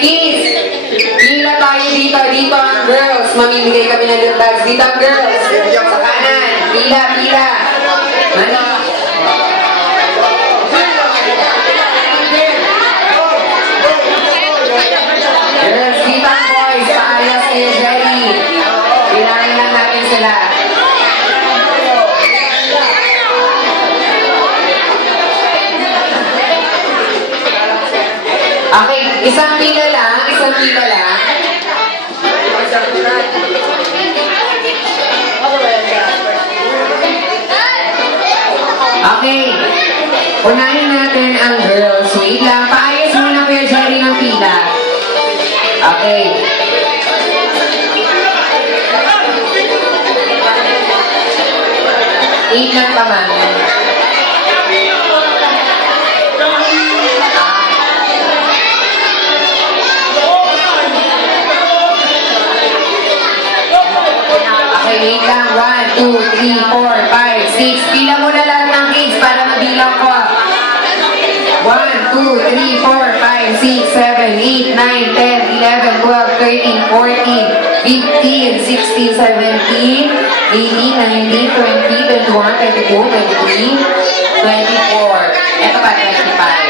kids. Pila tayo dito. Dito ang girls. Mamimigay kami ng loot bags. Dito ang girls. Sa kanan. Pila. Ano? Girls, dito ang boys. Paayos kayo, Jerry. Bilangin lang natin sila. Okay, isang pila lang. Okay, unahin natin ang girls. Wait lang, paayos muna Kuya Jerry ng pila. Okay. Eight lang pa, ma'am. Okay, wait lang. 1, 2, 3, 4, 5, 6. Pila mo na lahat ng kids para mabilang ko. 1, 2, 3, 4, 5, 6, 7, 8, 9, 10, 11, 12, 13, 14, 15, 16, 17, 18, 19, 20, 21, 22, 23, 24. Ito pa, 25.